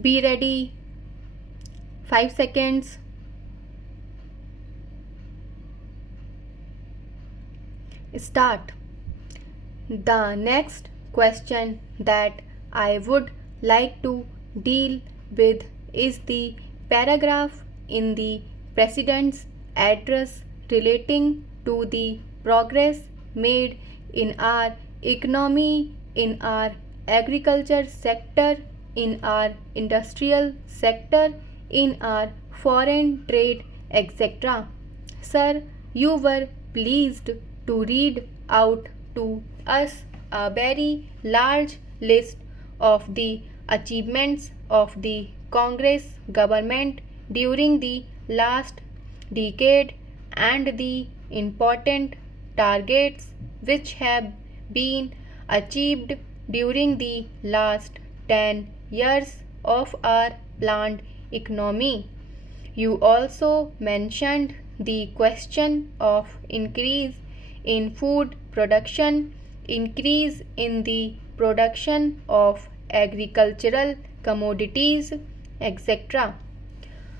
Be ready. 5 seconds. Start. The next question that I would like to deal with is the paragraph in the President's address relating to the progress made in our economy, in our agriculture sector, in our industrial sector, in our foreign trade, etc. Sir, you were pleased to read out to us a very large list of the achievements of the Congress government during the last decade and the important targets which have been achieved during the last 10 years of our planned economy. You also mentioned the question of increase in food production, increase in the production of agricultural commodities, etc.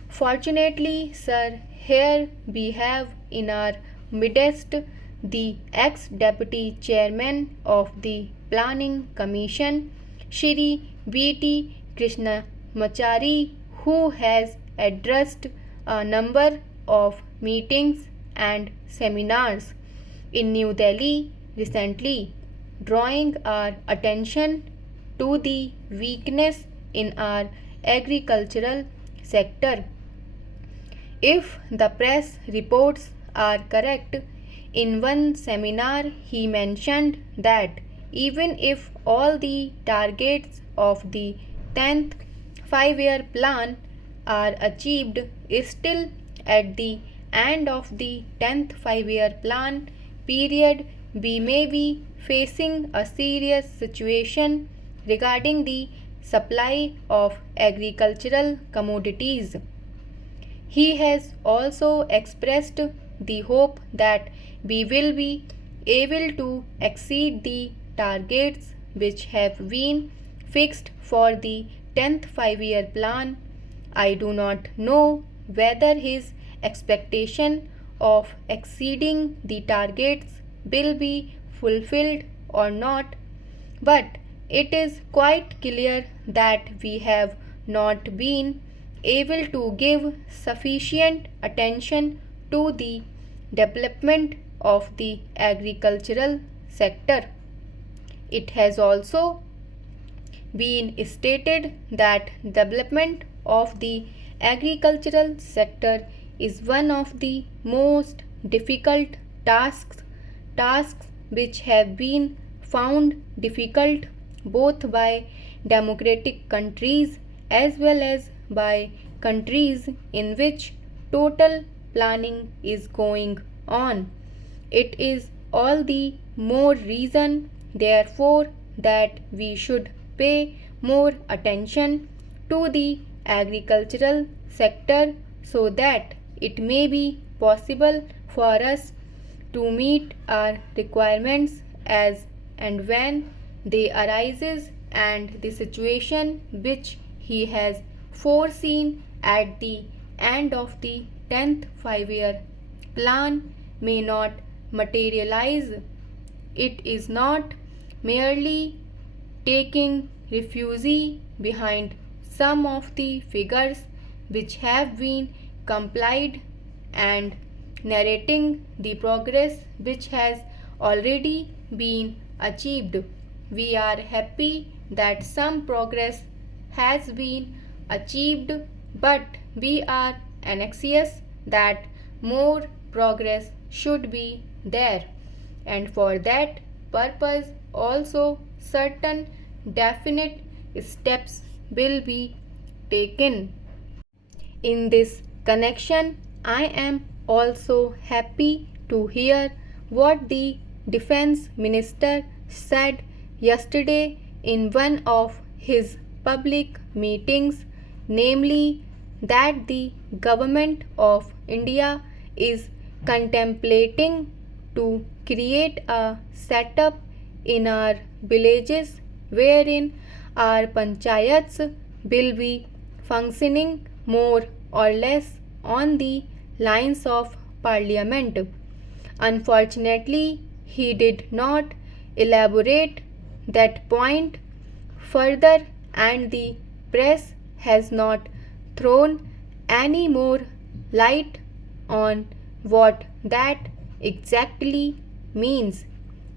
Fortunately, sir, here we have in our midst the ex-deputy chairman of the Planning Commission, Shri V.T. Krishnamachari, who has addressed a number of meetings and seminars in New Delhi recently, drawing our attention to the weakness in our agricultural sector. If the press reports are correct, in one seminar he mentioned that even if all the targets of the 10th 5-year plan are achieved, still at the end of the 10th 5-year plan period we may be facing a serious situation regarding the supply of agricultural commodities. He has also expressed the hope that we will be able to exceed the targets which have been fixed for the 10th 5-year plan. I do not know whether his expectation of exceeding the targets will be fulfilled or not, but it is quite clear that we have not been able to give sufficient attention to the development of the agricultural sector. It has also been stated that development of the agricultural sector is one of the most difficult tasks which have been found difficult both by democratic countries as well as by countries in which total planning is going on. It is all the more reason, therefore, that we should pay more attention to the agricultural sector so that it may be possible for us to meet our requirements as and when they arises, and the situation which he has foreseen at the end of the 10th 5-year plan may not materialize. It is not merely taking refuge behind some of the figures which have been complied and narrating the progress which has already been achieved. We are happy that some progress has been achieved, but we are anxious that more progress should be there, and for that purpose also certain definite steps will be taken. In this connection, I am also happy to hear what the Defense Minister said yesterday in one of his public meetings, namely that the Government of India is contemplating to create a setup in our villages wherein our panchayats will be functioning more or less on the lines of Parliament. Unfortunately, he did not elaborate that point further, and the press has not thrown any more light on what that exactly means.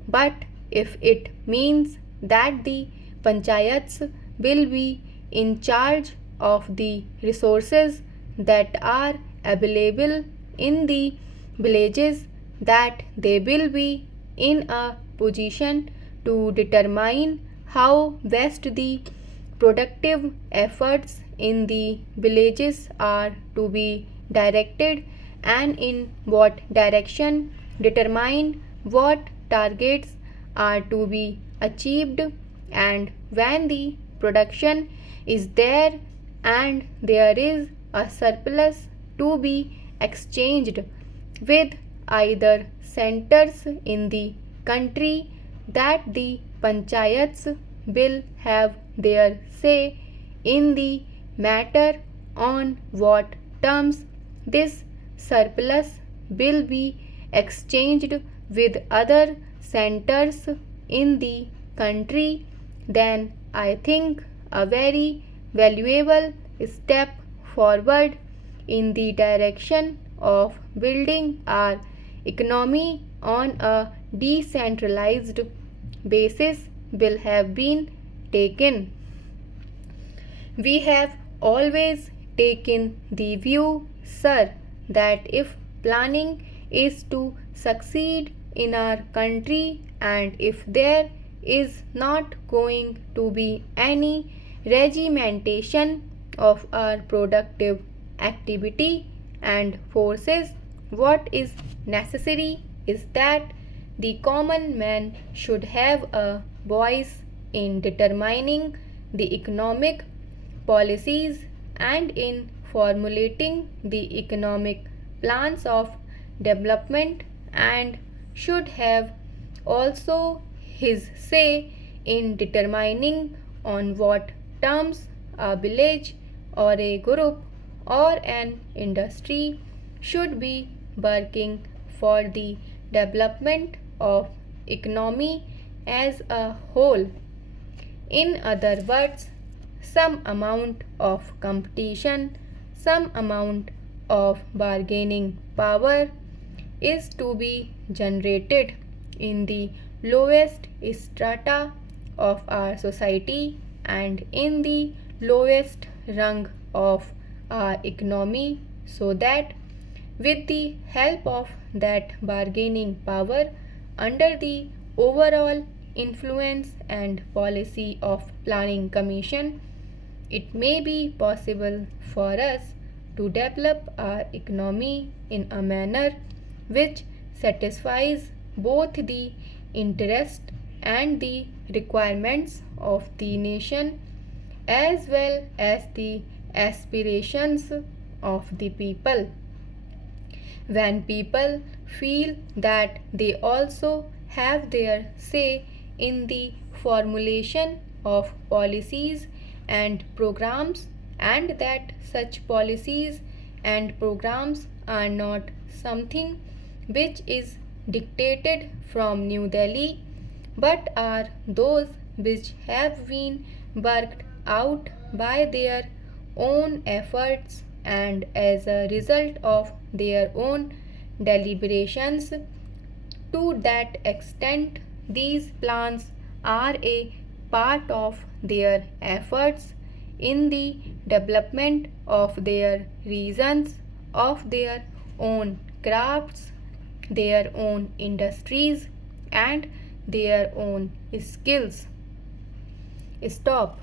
But if it means that the panchayats will be in charge of the resources that are available in the villages, that they will be in a position to determine how best the productive efforts in the villages are to be directed, and in what direction determine what targets are to be achieved. And when the production is there and there is a surplus to be exchanged with either centers in the country, that the panchayats will have their say in the matter on what terms this surplus will be exchanged with other centers in the country. Then I think a very valuable step forward in the direction of building our economy on a decentralized basis will have been taken. We have always taken the view, sir, that if planning is to succeed in our country, and if there is not going to be any regimentation of our productive activity and forces, what is necessary is that the common man should have a voice in determining the economic policies and in formulating the economic plans of development, and should have also his say in determining on what terms a village or a group or an industry should be working for the development of economy as a whole. In other words, some amount of competition, some amount of bargaining power is to be generated in the lowest strata of our society and in the lowest rung of our economy, so that with the help of that bargaining power, under the overall influence and policy of planning commission, it may be possible for us to develop our economy in a manner which satisfies both the interest and the requirements of the nation, as well as the aspirations of the people. When people feel that they also have their say in the formulation of policies and programs, and that such policies and programs are not something which is dictated from New Delhi, but are those which have been worked out by their own efforts and as a result of their own deliberations. To that extent, these plans are a part of their efforts in the development of their reasons, of their own crafts, their own industries, and their own skills. Stop.